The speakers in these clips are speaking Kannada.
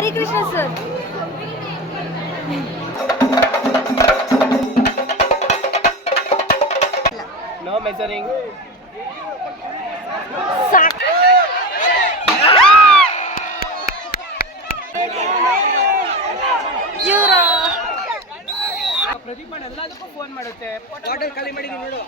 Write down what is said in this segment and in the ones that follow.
ಹರಿ Krishna sir. No measuring. Pradeep ಎಲ್ಲದಕ್ಕೂ ಫೋನ್ ಮಾಡುತ್ತೆ. ಬಾಟಲ್ ಖಾಲಿ ಮಾಡಿ ನೋಡು.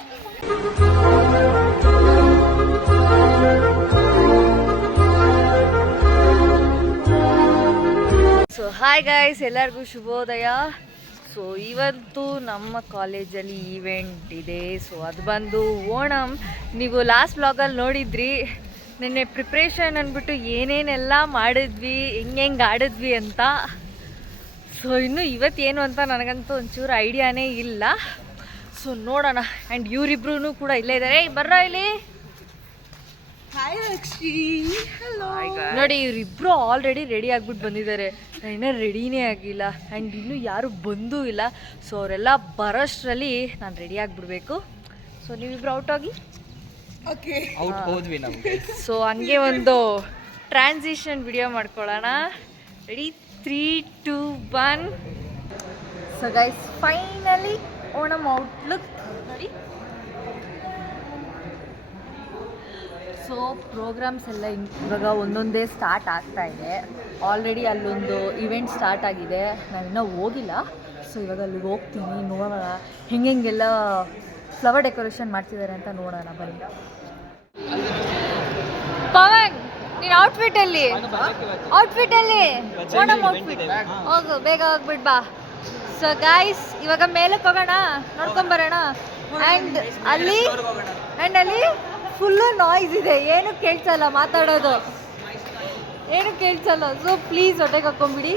ಸೊ ಹಾಯ್ ಗೈಸ್, ಎಲ್ಲರಿಗೂ ಶುಭೋದಯ. ಸೊ ಇವತ್ತು ನಮ್ಮ ಕಾಲೇಜಲ್ಲಿ ಈವೆಂಟ್ ಇದೆ. ಸೊ ಅದು ಬಂದು ಓಣಂ. ನೀವು ಲಾಸ್ಟ್ ವ್ಲಾಗಲ್ಲಿ ನೋಡಿದ್ರಿ ನಿನ್ನೆ ಪ್ರಿಪ್ರೇಷನ್ ಅಂದ್ಬಿಟ್ಟು ಏನೇನೆಲ್ಲ ಮಾಡಿದ್ವಿ, ಹೆಂಗೆ ಆಡಿದ್ವಿ ಅಂತ. ಸೊ ಇನ್ನು ಇವತ್ತೇನು ಅಂತ ನನಗಂತೂ ಒಂಚೂರು ಐಡಿಯಾನೇ ಇಲ್ಲ. ಸೊ ನೋಡೋಣ. ಆ್ಯಂಡ್ ಇವರಿಬ್ರು ಕೂಡ ಇಲ್ಲೇ ಇದ್ದಾರೆ. ಬರ್ರ ಇಲ್ಲಿ. ನೋಡಿ, ಇವರಿಬ್ರು ಆಲ್ರೆಡಿ ರೆಡಿ ಆಗ್ಬಿಟ್ಟು ಬಂದಿದ್ದಾರೆ. ನಾನು ಇನ್ನೂ ರೆಡಿನೇ ಆಗಿಲ್ಲ. ಆ್ಯಂಡ್ ಇನ್ನೂ ಯಾರು ಬಂದೂ ಇಲ್ಲ. ಸೊ ಅವರೆಲ್ಲ ಬರೋಷ್ಟರಲ್ಲಿ ನಾನು ರೆಡಿ ಆಗಿಬಿಡ್ಬೇಕು. ಸೊ ನೀವಿಬ್ರು ಔಟ್ ಹೋಗಿ. ಓಕೆ, ಔಟ್ ಹೋದ್ವಿ ನಾವು. ಸೊ ಹಂಗೆ ಒಂದು ಟ್ರಾನ್ಸಿಷನ್ ವಿಡಿಯೋ ಮಾಡ್ಕೊಳ್ಳೋಣ. Ready, 3, 2, 1. So guys, finally Onam outlook ನೋಡಿ. ಸೊ ಪ್ರೋಗ್ರಾಮ್ಸ್ ಎಲ್ಲ ಇವಾಗ ಒಂದೊಂದೇ ಸ್ಟಾರ್ಟ್ ಆಗ್ತಾ ಇದೆ. ಆಲ್ರೆಡಿ ಅಲ್ಲೊಂದು ಇವೆಂಟ್ ಸ್ಟಾರ್ಟ್ ಆಗಿದೆ. ನಾನಿನ್ನೂ ಹೋಗಿಲ್ಲ. ಸೊ ಇವಾಗ ಅಲ್ಲಿಗೆ ಹೋಗ್ತೀನಿ, ನೋಡೋಣ ಹೆಂಗೆಲ್ಲ ಫ್ಲವರ್ ಡೆಕೋರೇಷನ್ ಮಾಡ್ತಿದ್ದಾರೆ ಅಂತ ನೋಡೋಣ. ಬನ್ನಿ. ಪವನ್, ನೀನು ಔಟ್ಫಿಟ್ಟಲ್ಲಿ ಓಣಂ ಔಟ್ಫಿಟ್ ಹೋಗು, ಬೇಗ ಹೋಗ್ಬಿಟ್ಟು ಬಾ. ಸೊ ಗೈಸ್, ಇವಾಗ ಮೇಲಕ್ಕೆ ಹೋಗೋಣ, ನೋಡ್ಕೊಂಬರೋಣ. ಆ್ಯಂಡ್ ಅಲ್ಲಿ ಫುಲ್ಲು ನಾಯ್ಸ್ ಇದೆ, ಏನು ಕೇಳಿಸಲ್ಲ, ಮಾತಾಡೋದು ಏನು ಕೇಳಿಸಲ್ಲ. ಸೊ ಪ್ಲೀಸ್ ಹೊಟ್ಟೆಗೆ ಹಾಕೊಂಬಿಡಿ.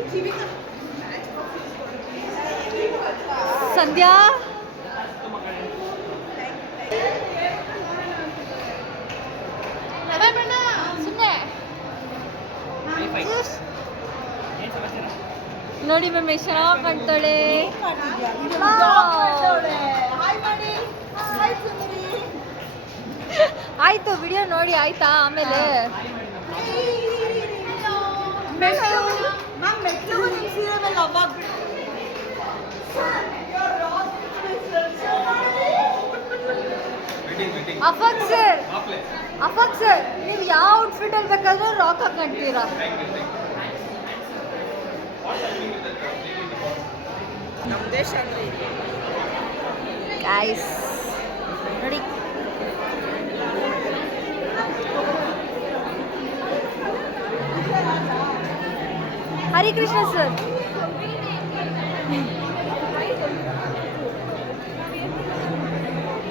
ಸಂಧ್ಯಾ, ಸುಮ್ಮನೆ ನೋಡಿ ಮ್ಯಾಮ್, ಎಷ್ಟು ಚೆನ್ನಾಗಿ ಕಾಣ್ತಾಳೆ. ಆಯ್ತು, ವಿಡಿಯೋ ನೋಡಿ ಆಯ್ತಾ? ಆಮೇಲೆ ಅಫಕ್ ಸರ್, ನೀವು ಯಾವ ಔಟ್ಫಿಟ್ ಅಲ್ಲಿ ಬೇಕಾದ್ರೂ ರಾಕ್ ಹಾಕೊಂತೀರಾ. ನಮ್ಮ ದೇಶ ಗೈಸ್ ನೋಡಿ, Hari Krishna sir.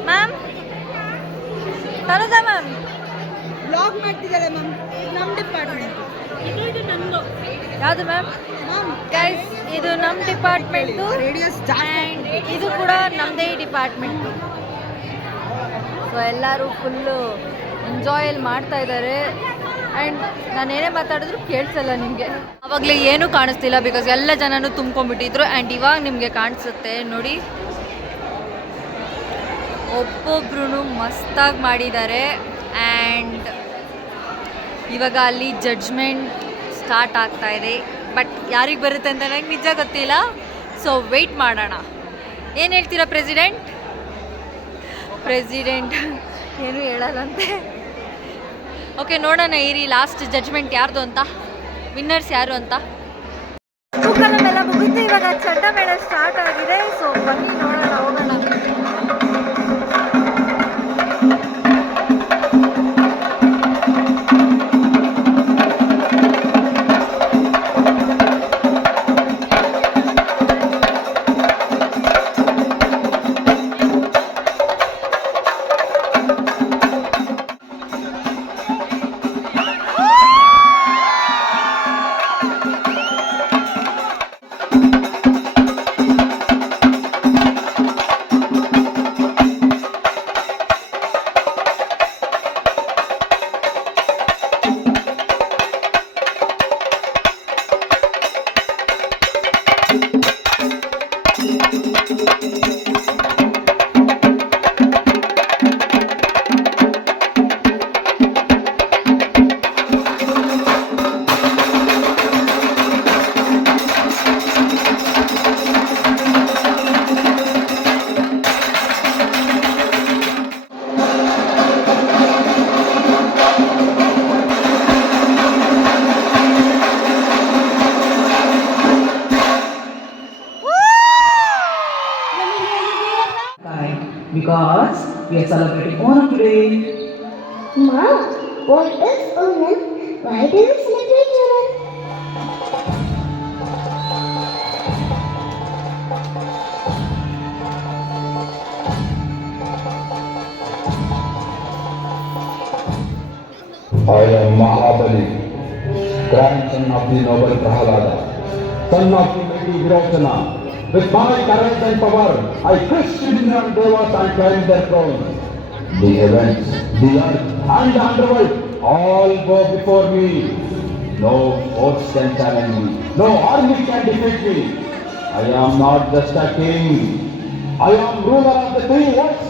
Ma'am, Tanuja ma'am blog ಮಾಡ್ತಿದ್ದಾಳೆ ಮ್ಯಾಮ್. ನಮ್ಮ ಡಿಪಾರ್ಟ್ಮೆಂಟ್ ಇದು ನಮ್ಮದು. ಯಾವುದು ಮ್ಯಾಮ್? ಗೈಸ್, ಇದು ನಮ್ಮ ಡಿಪಾರ್ಟ್ಮೆಂಟು. ರೇಡಿಯೋಸ್ ಆ್ಯಂಡ್ ಇದು ಕೂಡ ನಮ್ಮದೇ ಡಿಪಾರ್ಟ್ಮೆಂಟು. ಸೊ ಎಲ್ಲರೂ ಫುಲ್ಲು ಎಂಜಾಯಲ್ಲಿ ಮಾಡ್ತಾ ಇದ್ದಾರೆ. ಆ್ಯಂಡ್ ನಾನೇನೇ ಮಾತಾಡಿದ್ರು ಕೇಳಿಸಲ್ಲ ನಿಮಗೆ. ಆವಾಗಲೇ ಏನೂ ಕಾಣಿಸ್ತಿಲ್ಲ, ಬಿಕಾಸ್ ಎಲ್ಲ ಜನನೂ ತುಂಬ್ಕೊಂಡ್ಬಿಟ್ಟಿದ್ರು. ಆ್ಯಂಡ್ ಇವಾಗ ನಿಮಗೆ ಕಾಣಿಸುತ್ತೆ ನೋಡಿ, ಒಬ್ಬೊಬ್ರು ಮಸ್ತಾಗಿ ಮಾಡಿದ್ದಾರೆ. ಆ್ಯಂಡ್ ಇವಾಗ ಅಲ್ಲಿ ಜಡ್ಜ್ಮೆಂಟ್ ಸ್ಟಾರ್ಟ್ ಆಗ್ತಾ ಇದೆ. ಬಟ್ ಯಾರಿಗೆ ಬರುತ್ತೆ ಅಂತ ನನಗೆ ನಿಜ ಗೊತ್ತಿಲ್ಲ. ಸೊ ವೆಯ್ಟ್ ಮಾಡೋಣ. ಏನು ಹೇಳ್ತೀರಾ ಪ್ರೆಸಿಡೆಂಟ್ ಏನು ಹೇಳಲ್ಲಂತೆ. ಓಕೆ, ನೋಡೋಣ ಇರಿ ಲಾಸ್ಟ್ ಜಡ್ಜ್ಮೆಂಟ್ ಯಾರ್ದು ಅಂತ, ವಿನ್ನರ್ಸ್ ಯಾರು ಅಂತ. ಎಲ್ಲ ಮುಗಿತು, ಇವಾಗ ಚಂಡಮೇಳ ಸ್ಟಾರ್ಟ್ ಆಗಿದೆ. ಸೊ ಬನ್ನಿ ನೋಡೋಣ, ಹೋಗೋಣ. because we are celebrating Onam today. Mom, what is Onam? Why do we celebrate Onam? I am Mahabali, grandson of the noble Prahalada, son of the mighty Virachana. With my courage and power, I crushed Indra and Devas and climbed their throne. The heavens, the earth, and the underworld all go before me. No force can challenge me. No army can defeat me. I am not just a king. I am ruler of the three worlds.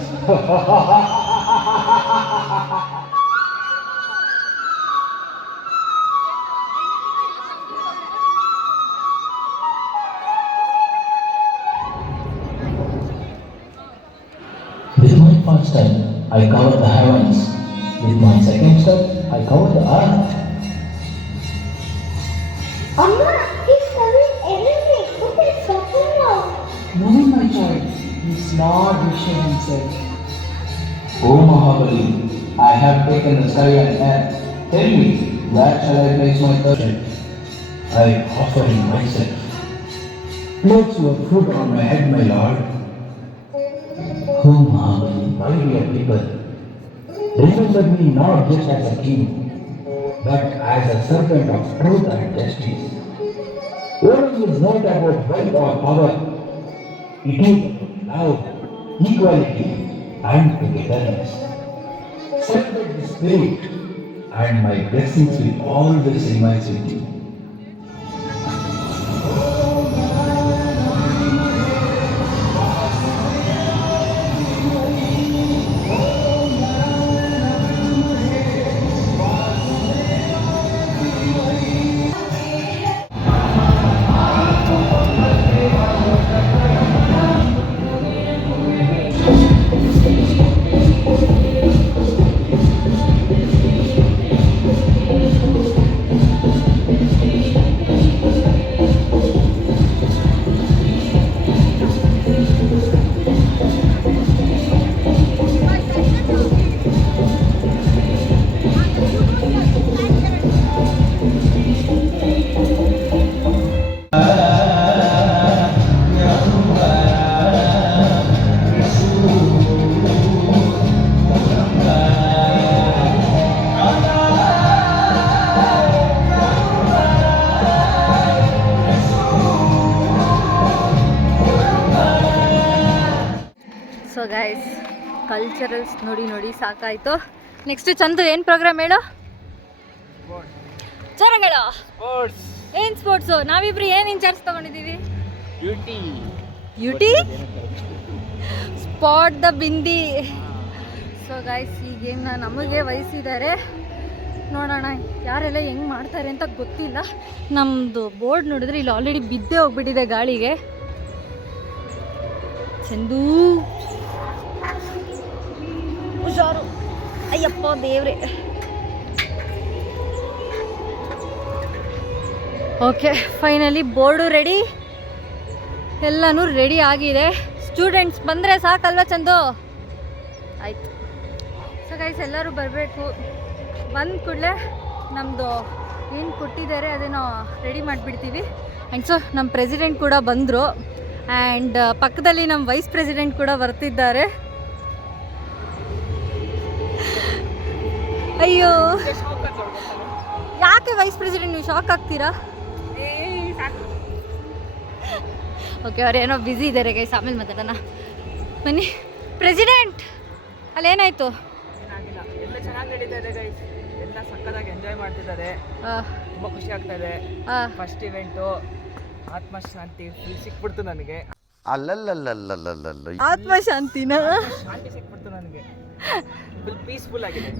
With my first step, I cover the heavens. With my second step, I cover the earth. Amma, he's covering everything. Okay, stop him now. No, my child. He's not Vishnu himself. Oh Mahabali, I have taken the sky and earth. Tell me, where shall I place my third? I offer him myself. Place your foot on my head, my lord. Oh Mahabali, my dear people, remember me not just as a king, but as a servant of truth and justice. Onam is not about wealth or power. It is about love, equality, and togetherness. Celebrate the spirit, and my blessings will always remain with you. So guys, culturals ನೋಡಿ ನೋಡಿ ಸಾಕಾಯಿತು. ನೆಕ್ಸ್ಟ್ ಚಂದು ಏನು ಪ್ರೋಗ್ರಾಮ್ ಹೇಳು? ಜೋರಾಗೇಳು. ಏನು ಸ್ಪೋರ್ಟ್ಸು? ನಾವಿಬ್ರು ಏನು ಇನ್ಚಾರ್ಜ್ ತೊಗೊಂಡಿದ್ದೀವಿ? ಯುಟಿ spot the bindi. So guys, ಈ ಗೇಮ್ನ ನಮಗೆ ವಹಿಸಿದ್ದಾರೆ. ನೋಡೋಣ ಯಾರೆಲ್ಲ ಹೆಂಗೆ ಮಾಡ್ತಾರೆ ಅಂತ ಗೊತ್ತಿಲ್ಲ. ನಮ್ಮದು ಬೋರ್ಡ್ ನೋಡಿದ್ರೆ ಇಲ್ಲಿ ಆಲ್ರೆಡಿ ಬಿದ್ದೇ ಹೋಗ್ಬಿಟ್ಟಿದೆ ಗಾಳಿಗೆ. ಚಂದು ಹುಷಾರು, ಅಯ್ಯಪ್ಪ ದೇವ್ರೆ. ಓಕೆ, ಫೈನಲಿ ಬೋರ್ಡು ರೆಡಿ, ಎಲ್ಲನೂ ರೆಡಿ ಆಗಿದೆ. ಸ್ಟೂಡೆಂಟ್ಸ್ ಬಂದರೆ ಸಾಕಲ್ವ ಚಂದು? ಆಯಿತು. ಸೊ ಗೈಸ್, ಎಲ್ಲರೂ ಬರಬೇಕು. ಬಂದ ಕೂಡಲೇ ನಮ್ಮದು ಏನು ಕೊಟ್ಟಿದ್ದಾರೆ ಅದನ್ನು ರೆಡಿ ಮಾಡಿಬಿಡ್ತೀವಿ. ಆ್ಯಂಡ್ ಸೊ ನಮ್ಮ ಪ್ರೆಸಿಡೆಂಟ್ ಕೂಡ ಬಂದರು. ಆ್ಯಂಡ್ ಪಕ್ಕದಲ್ಲಿ ನಮ್ಮ ವೈಸ್ ಪ್ರೆಸಿಡೆಂಟ್ ಕೂಡ ಬರ್ತಿದ್ದಾರೆ. ಅಯ್ಯೋ, ಯಾಕೆ ವೈಸ್ ಪ್ರೆಸಿಡೆಂಟ್ ನೀವು ಶಾಕ್ ಆಗ್ತೀರಾ? ಓಕೆ, ಅವ್ರೇನೋ ಬ್ಯುಸಿ ಇದ್ದಾರೆ ಗೈಸ್, ಆಮೇಲೆ ಮಾತಾಡೋಣ ಬನ್ನಿ. ಪ್ರೆಸಿಡೆಂಟ್ ಅಲ್ಲೇನಾಯಿತು? ಏನಾಗಿಲ್ಲ, ಎಲ್ಲ ಚೆನ್ನಾಗಿ ನಡೀತಾ ಇದೆ ಗೈಸ್. ಎಲ್ಲ ಸಕ್ಕತ್ತಾಗಿ ಎಂಜಾಯ್ ಮಾಡ್ತಿದ್ದಾರೆ. ತುಂಬ ಖುಷಿ ಆಗ್ತಾ ಇದೆ. ಫಸ್ಟ್ ಇವೆಂಟು ಆತ್ಮಶಾಂತಿ ಫುಲ್ ಸಿಕ್ಬಿಡ್ತು ನನಗೆ. ಆತ್ಮಶಾಂತಿನ ಶಾಂತಿ ಸಿಕ್ಬಿಡ್ತು ನನಗೆ. ಫುಲ್ ಪೀಸ್ಫುಲ್ ಆಗಿದೆ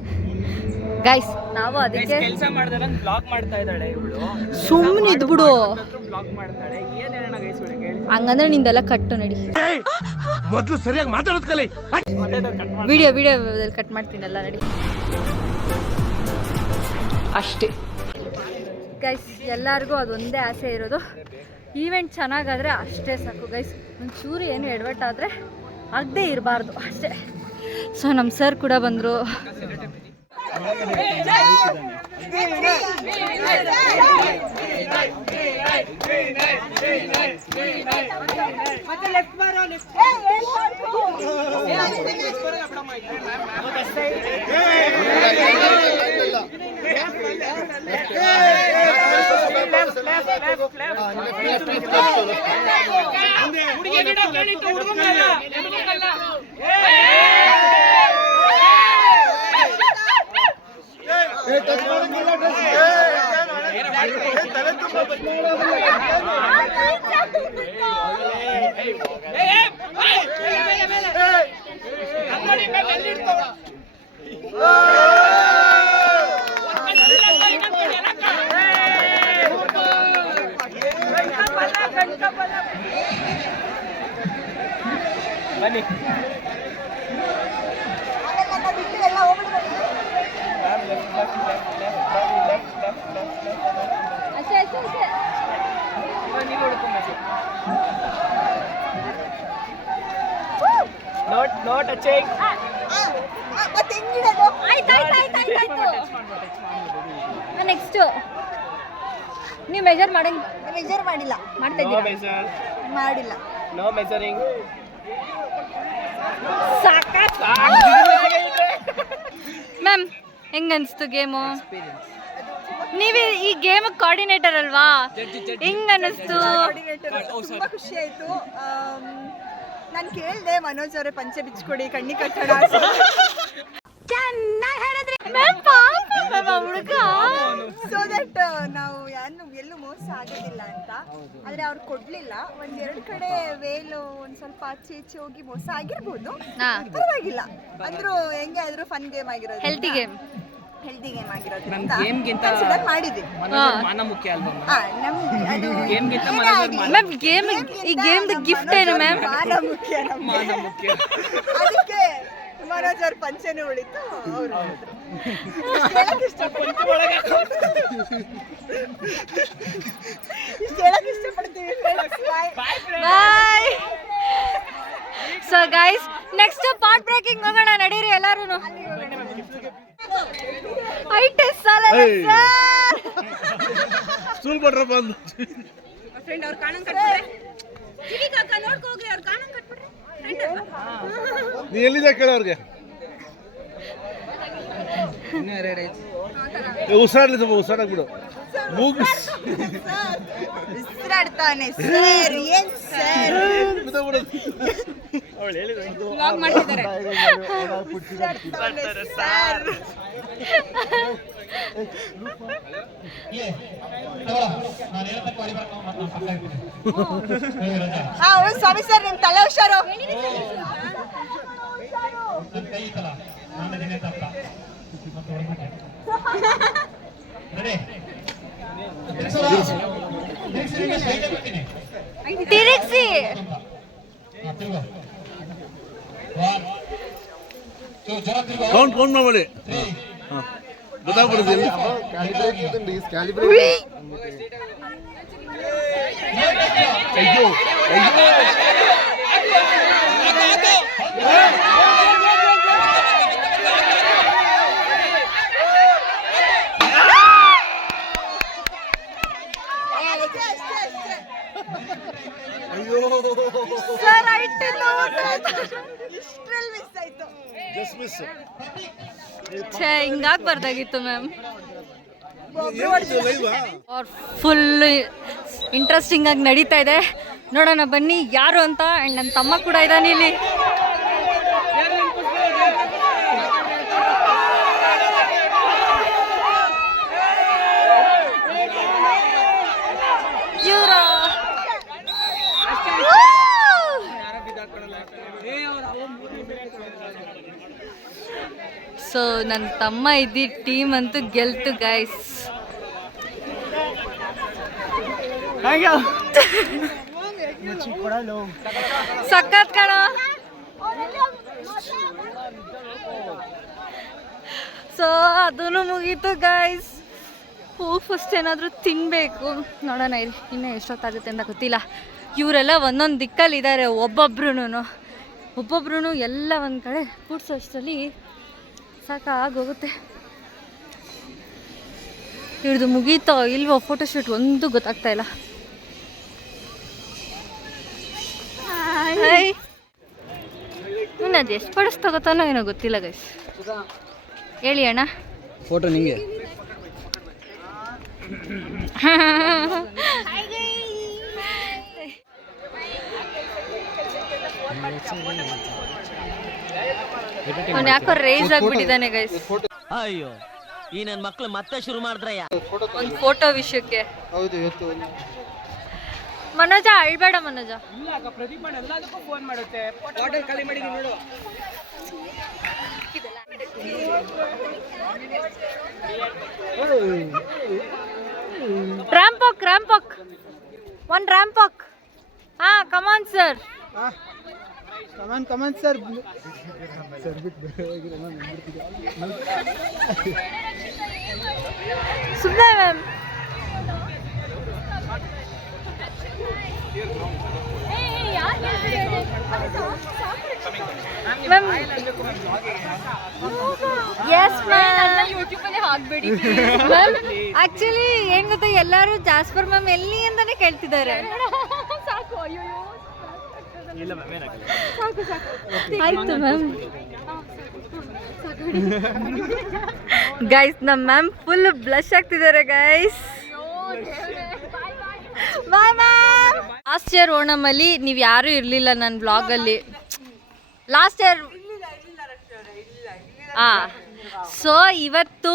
ಗೈಸ್. ನಾವು ಅದಕ್ಕೆ ಕೆಲಸ ಮಾಡಿದ್ರೆ ಬ್ಲಾಗ್ ಮಾಡ್ತಾ ಇದ್ದಾಳೆ ಇವಳು. ಸುಮ್ಮನೆ ಇದ್ಬಿಡು, ಬ್ಲಾಗ್ ಮಾಡ್ತಾಳೆ. ಏನ್ ಹೇಳೋಣ ಗೈಸ್ ಇವಳಿಗೆ? ಹಂಗಂದ್ರೆ ನಿಂದೆಲ್ಲ ಕಟ್ಟು ನಡಿ. ಮೊದಲು ಸರಿಯಾಗಿ ಮಾತಾಡೋದು ಕಲಿ. ವಿಡಿಯೋ ಕಟ್ ಮಾಡ್ತೀನಲ್ಲ, ನಡಿ ಅಷ್ಟೇ ಗೈಸ್. ಎಲ್ಲರಿಗೂ ಅದೊಂದೇ ಆಸೆ ಇರೋದು, ಈವೆಂಟ್ ಚೆನ್ನಾಗಾದರೆ ಅಷ್ಟೇ ಸಾಕು ಗೈಸ್. ಒಂಚೂರು ಏನು ಎಡವಟ್ಟಾದರೆ ಆಗದೆ ಇರಬಾರ್ದು ಅಷ್ಟೇ. ಸೊ ನಮ್ಮ ಸರ್ ಕೂಡ ಬಂದರು. ಮತ್ತೆ ಲೆಫ್ಟ್ ಬಾರೋ ಲೆಫ್ಟ್ ಬನ್ನಿ. Not touching. ನೆಕ್ಸ್ಟ್ ನೀವು ಮೆಜರ್ ಮಾಡಿಲ್ಲ ಮಾಡ್ತಾ No ಇದ್ದೀರಾ? measure. ಮಾಡಿಲ್ಲ. No measuring. ಮ್ಯಾಮ್ ಹೆಂಗನ್ಸ್ತು ಗೇಮು? ನೀವೇ ಈ ಗೇಮ್ ಕೋಆರ್ಡಿನೇಟರ್ ಅಲ್ವಾ, ಹೆಂಗ್ ಅನ್ನಿಸ್ತು? ತುಂಬಾ ಖುಷಿ ಆಯ್ತು. ನಾನು ಕೇಳಿದೆ ಮನೋಜ್ ಅವರೇ ಪಂಚೆ ಬಿಚ್ಕೊಡಿ ಕಣ್ಣಿ ಕಟ್ಟಡ ಹುಡುಗ ಸೊ ದಟ್ ನಾವು ಎಲ್ಲೂ ಮೋಸ ಆಗೋದಿಲ್ಲ ಅಂತ. ಆದ್ರೆ ಅವ್ರು ಕೊಡ್ಲಿಲ್ಲ. ಒಂದೆರಡು ಕಡೆ ವೇಲು ಒಂದ್ ಸ್ವಲ್ಪ ಆಚೆ ಈಚೆ ಹೋಗಿ ಮೋಸ ಆಗಿರ್ಬೋದು, ಪರವಾಗಿಲ್ಲ. ಅಂದ್ರೂ ಹೆಂಗೆ ಆದ್ರೂ ಫನ್ ಗೇಮ್ ಆಗಿರೋದು, ಹೆಲ್ತಿ ಗೇಮ್ ಆಗಿರೋದ್ರಿಂದ ಗೇಮ್ಗಿಂತ ಕನ್ಸಿಡರ್ ಮಾಡಿದ್ವಿ. ಮಾನ ಮುಖ್ಯ ಅಲ್ವಾ? ಅದು ಗೇಮ್ಗಿಂತ ಮ್ಯಾಮ್ ಗೇಮ್ ಈ ಗೇಮ್ದು ಗಿಫ್ಟ್ ಏನು ಮ್ಯಾಮ್? ಮಾನ ಮುಖ್ಯ ನಮ್ಗೆ. ಮಾನ ಮುಖ್ಯ. ಅದಕ್ಕೆ ಮನೋಜ್ ಅವ್ರ ಪಂಚೆನೂ ಉಳಿತು. ಅವರು ಹೇಳಕ್ ಇಷ್ಟಪಡ್ತೀವಿ. Bye. So guys next part breaking ಹೋಗೋಣ, ನಡೀರಿ ಎಲ್ಲಾರು. ಸ್ಟೂಲ್ ಬಟ್ರ ಬಂದು ಫ್ರೆಂಡ್ ಅವ್ರ ಕಾಣಂಗ್ ಕಟ್ಬಿಟ್ರೆ ಕಿವಿ ಕಾಕ ನೋಡ್ಕೊ ಹೋಗಿ ಅವ್ರ ಕಾಣಂಗ್ ಕಟ್ಬಿಟ್ರೆ ಫ್ರೆಂಡ್ ನೀ ಎಲ್ಲಿದೆ ಕೇಳೋರ್ಗೆ ಉಸಿರಾಡ್ಲಿ ಸ್ವಲ್ಪ ಉಸಿರಾಡ್ಬಿಡು. ಉಸಿರಾಡ್ತಾನೆ ಸರ್. ಏನ್ ಸರ್ ವ್ಲಾಗ್ ಮಾಡ್ತಿದ್ದಾರೆ. ಸರ್ ಸ್ವಾಮಿ ಸರ್ ನಿಮ್ ತಲೆ ಹುಷಾರು. ತಿರುಗಿಸಿ ಕೌಂಟ್ ಮಾಡಿ ಗೊತ್ತಾಗ್ಬಿಡುತ್ತೆ. ಅಯ್ಯೋ ಸರ್ ಇಷ್ಟ್ರಲ್ಲಿ ಮಿಸ್ ಆಯ್ತು. ಛೇ ಹಿಂಗಾಗ್ಬಾರ್ದಾಗಿತ್ತು ಮ್ಯಾಮ್. ಫುಲ್ ಇಂಟ್ರೆಸ್ಟಿಂಗ್ ಆಗಿ ನಡೀತಾ ಇದೆ, ನೋಡೋಣ ಬನ್ನಿ ಯಾರು ಅಂತ. ಆ್ಯಂಡ್ ನನ್ನ ತಮ್ಮ ಕೂಡ ಇದ್ದಾನೆ ಇಲ್ಲಿ. ಸೊ ನನ್ನ ತಮ್ಮ ಇದ್ದಿ ಟೀಮ್ ಅಂತೂ ಗೆಲ್ತು ಗೈಸ್. ಸಖತ್ ಕಣ. ಸೊ ಅದೂ ಮುಗೀತು ಗೈಸ್. ಹೋಗಿ ಫಸ್ಟ್ ಏನಾದರೂ ತಿನ್ನಬೇಕು, ನೋಡೋಣ ಇರಿ ಇನ್ನೂ ಎಷ್ಟೊತ್ತಾಗುತ್ತೆ ಅಂತ ಗೊತ್ತಿಲ್ಲ. ಇವರೆಲ್ಲ ಒಂದೊಂದು ದಿಕ್ಕಲ್ಲಿದ್ದಾರೆ ಒಬ್ಬೊಬ್ರು. ಒಬ್ಬೊಬ್ರು ಎಲ್ಲ ಒಂದು ಕಡೆ ಕೂಡ್ಸೋಷ್ಟರಲ್ಲಿ ಸಾಕಾಗೋಗುತ್ತೆ. ಇವ್ರದ್ದು ಮುಗೀತೋ ಇಲ್ವೋ ಫೋಟೋಶೂಟ್ ಒಂದು ಗೊತ್ತಾಗ್ತಾ ಇಲ್ಲ. ಹಾಯ್, ಅದು ಎಷ್ಟು ಪಡಿಸ್ ತಗೋತಾನೋ ಏನೋ ಗೊತ್ತಿಲ್ಲ ಗೈಸ್. ಹೇಳಿ ಅಣ್ಣ. ಫೋಟೋ ನಿಂಗೆ. ಅವ್ನು ಯಾಕೋ ರೇಸ್ ಆಗ್ಬಿಟ್ಟಿದ್ದಾನೆ ಗೈಸ್. ಅಯ್ಯೋ ಈ ನನ್ನ ಮಕ್ಳು ಮತ್ತೆ ಶುರು ಮಾಡಿದ್ರಯ್ಯ ಒಂದು ಫೋಟೋ ವಿಷಯಕ್ಕೆ. ಹೌದು, ಇವತ್ತು ಮನೋಜ ಅಳ್ಬೇಡ ಮನೋಜ. ಪ್ರದೀಪ್ ಎಲ್ಲದಕ್ಕೂ ಫೋನ್ ಮಾಡುತ್ತೆ. ಫೋಟೋ ಖಾಲಿ ಮಾಡಿ ನೋಡು. Ramp walk one ramp walk. ಹಾ ಕಮಾನ್ ಸರ್. Come on sir. ಸುಮ್ಮನೆ ಮ್ಯಾಮ್. ಮ್ಯಾಮ್ ಎಸ್ ಮ್ಯಾಮ್ ಯೂಟ್ಯೂಬಲ್ಲಿ ಹಾಕ್ಬೇಡಿ ಮ್ಯಾಮ್. ಆ್ಯಕ್ಚುಲಿ ಏನು ಗೊತ್ತಾ, ಎಲ್ಲರೂ ಜಾಸ್ಪರ್ ಮ್ಯಾಮ್ ಎಲ್ಲಿ ಅಂತಾನೆ ಕೇಳ್ತಿದ್ದಾರೆ. ಆಯ್ತು ಮ್ಯಾಮ್. ಗೈಸ್ ನಮ್ಮ ಮ್ಯಾಮ್ ಫುಲ್ ಬ್ಲಶ್ ಆಗ್ತಿದ್ದಾರೆ guys. Bye ma'am. Last year ಓಣಮಲ್ಲಿ ನೀವು ಯಾರೂ ಇರಲಿಲ್ಲ ನನ್ನ ಬ್ಲಾಗಲ್ಲಿ. ಲಾಸ್ಟ್ ಇಯರ್ ಸೊ ಇವತ್ತು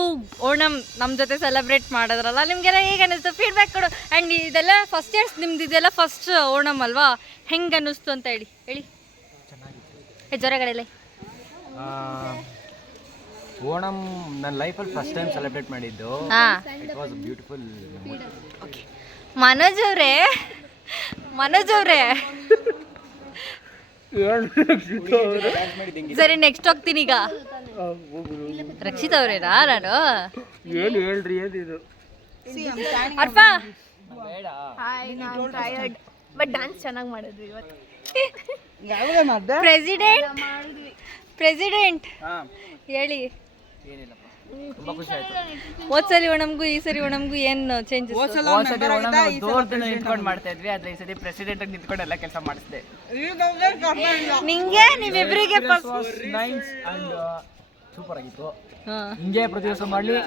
ಓಣಮ್ ನಮ್ಮ ಜೊತೆ ಸೆಲೆಬ್ರೇಟ್ ಮಾಡಿದ್ರಲ್ಲ, ನಿಮಗೆಲ್ಲ ಹೇಗೆ ಅನ್ನಿಸ್ತು ಫೀಡ್ಬ್ಯಾಕ್ ಕೊಡು. ಆ್ಯಂಡ್ ಇದೆಲ್ಲ ಫಸ್ಟ್ ಇಯರ್ಸ್ ನಿಮ್ದು, ಇದೆಲ್ಲ ಫಸ್ಟ್ ಓಣಮ್ ಅಲ್ವಾ, ಹೆಂಗೆ ಅನ್ನಿಸ್ತು ಅಂತ ಹೇಳಿ ಜ್ವರಗಳೆಲ್ಲ. ಓಣಂ ನನ್ನ ಲೈಫಲ್ಲಿ ಫಸ್ಟ್ ಟೈಮ್ ಸೆಲೆಬ್ರೇಟ್ ಮಾಡಿದ್ದು. It was beautiful. Okay Manoj ಅವರೇ ಸರಿ ನೆಕ್ಸ್ಟ್ ಹೋಗ್ತೀನಿ ಈಗ. ರಕ್ಷಿತ್ ಅವರೇನಾ? ನಾನು ಹೇಳ್ರಿ ಏನಿದು ಅರ್ಪಾ ಬಟ್ ಡಾನ್ಸ್ ಚೆನ್ನಾಗಿ ಮಾಡಿದ್ವಿ ಇವತ್ತು. ಪ್ರೆಸಿಡೆಂಟ್ ಹೇಳಿ. ತುಂಬಾ ಖುಷಿ ಆಯ್ತು. ಹೋದ್ಸಲಿ ಓಣಮ್ಗೂ ಈ ಸರಿ ಓಣಮ್ಗೂ ಏನು ಚೇಂಜಸ್? ನಿಂತ್ಕೊಂಡು ಮಾಡ್ತಾ ಇದ್ವಿ, ಆದ್ರೆ ಈ ಸತಿ ಪ್ರೆಸಿಡೆಂಟ್ ಆಗಿ ನಿಂತ್ಕೊಂಡು ಎಲ್ಲ ಕೆಲಸ ಮಾಡಿಸಿದೆ. ನಿಂಗೆ ನೀವಿಬ್ಬರಿಗೆ ನೈಸ್ ಅಂಡ್ ಸೂಪರ್ ಆಗಿತ್ತು. ಹಿಂಗೆ ಪ್ರತಿ ದಿವಸ ಮಾಡಲಿ,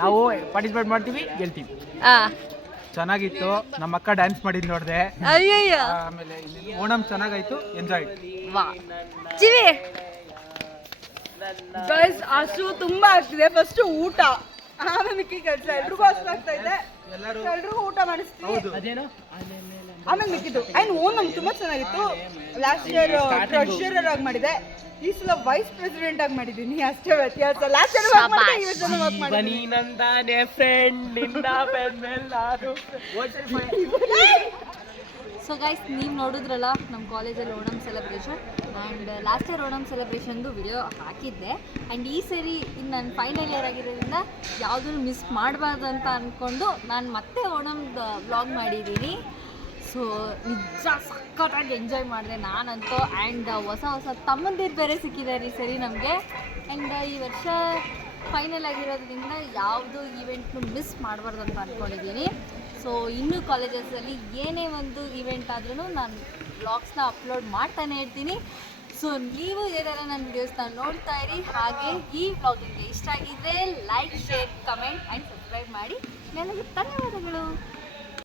ನಾವು ಪಾರ್ಟಿಸಿಪೇಟ್ ಮಾಡ್ತೀವಿ, ಗೆಲ್ತೀವಿ. ಚೆನ್ನಾಗಿತ್ತು. ನಮ್ಮ ಅಕ್ಕ ಡ್ಯಾನ್ಸ್ ಮಾಡಿದ್ ನೋಡಿದೆ. ಅಯ್ಯಯ್ಯೋ. ಆಮೇಲೆ ಓಣಂ ಚೆನ್ನಾಗಾಯ್ತು, ಎಂಜಾಯ್. ವಾ ಚಿವಿ ಗೈಸ್ ಹಸು ತುಂಬಾ ಆಗ್ತಿದೆ. ಫಸ್ಟ್ ಊಟ, ಆಮೇಲೆ ಮಿಕ್ಕಿ ಕೆಲಸ. ಎಲ್ರಿಗೂ ಹಸು ಆಗ್ತಾ ಇದೆ, ಎಲ್ರಿಗೂ ಊಟ ಮಾಡಿಸ್ತೀವಿ, ಆಮೇಲೆ ಮಿಕ್ಕಿದ್ದು. ಆ್ಯಂಡ್ ಓಣಂ ತುಂಬಾ ಚೆನ್ನಾಗಿತ್ತು. ಲಾಸ್ಟ್ ಇಯರ್ ಟ್ರೆಷರರ್ ಆಗಿ ಮಾಡಿದೆ, ಈ ಸಲ ವೈಸ್ ಪ್ರೆಸಿಡೆಂಟ್ ಆಗಿ ಮಾಡಿದ್ದೀನಿ, ಅಷ್ಟೇ ವ್ಯತ್ಯಾಸ. ಲಾಸ್ಟ್ ಇಯರ್ ವರ್ಕ್ ಮಾಡಿದ್ದೀನಿ. ಸೊ ಗೈಸ್ ನೀವು ನೋಡಿದ್ರಲ್ಲ ನಮ್ಮ ಕಾಲೇಜಲ್ಲಿ Onam celebration. And last year Onam ಸೆಲೆಬ್ರೇಷನ್ದು ವಿಡಿಯೋ ಹಾಕಿದ್ದೆ. ಆ್ಯಂಡ್ ಈ ಸರಿ ಇನ್ನು ನನ್ನ ಫೈನಲ್ ಇಯರ್ ಆಗಿರೋದ್ರಿಂದ ಯಾವುದನ್ನು ಮಿಸ್ ಮಾಡಬಾರ್ದು ಅಂತ ಅಂದ್ಕೊಂಡು ನಾನು ಮತ್ತೆ ಓಣಮ್ದು ವ್ಲಾಗ್ ಮಾಡಿದ್ದೀನಿ. ಸೊ ನಿಜ ಸಖತ್ತಾಗಿ ಎಂಜಾಯ್ ಮಾಡಿದೆ ನಾನಂತೂ. ಆ್ಯಂಡ್ ಹೊಸ ತಮ್ಮಂದಿರು ಬೇರೆ ಸಿಕ್ಕಿದ್ದಾರೆ ಈ ಸರಿ ನಮಗೆ. ಆ್ಯಂಡ್ ಈ ವರ್ಷ ಫೈನಲ್ ಆಗಿರೋದ್ರಿಂದ ಯಾವುದು ಈವೆಂಟ್ನು ಮಿಸ್ ಮಾಡಬಾರ್ದು ಅಂತ ಅಂದ್ಕೊಂಡಿದ್ದೀನಿ. ಸೊ ಇನ್ನೂ ಕಾಲೇಜಸಲ್ಲಿ ಏನೇ ಒಂದು ಈವೆಂಟ್ ಆದ್ರೂ ನಾನು ವ್ಲಾಗ್ಸ್ನ ಅಪ್ಲೋಡ್ ಮಾಡ್ತಾನೆ ಇರ್ತೀನಿ. ಸೊ ನೀವು ಇದೇ ಥರ ನನ್ನ ವಿಡಿಯೋಸ್ನ ನೋಡ್ತಾ ಇರಿ. ಹಾಗೆ ಈ ವ್ಲಾಗ್ ನಿಮಗೆ ಇಷ್ಟ ಆಗಿದ್ದರೆ like, share, comment and subscribe ಮಾಡಿ. ನನಗೆ ಧನ್ಯವಾದಗಳು.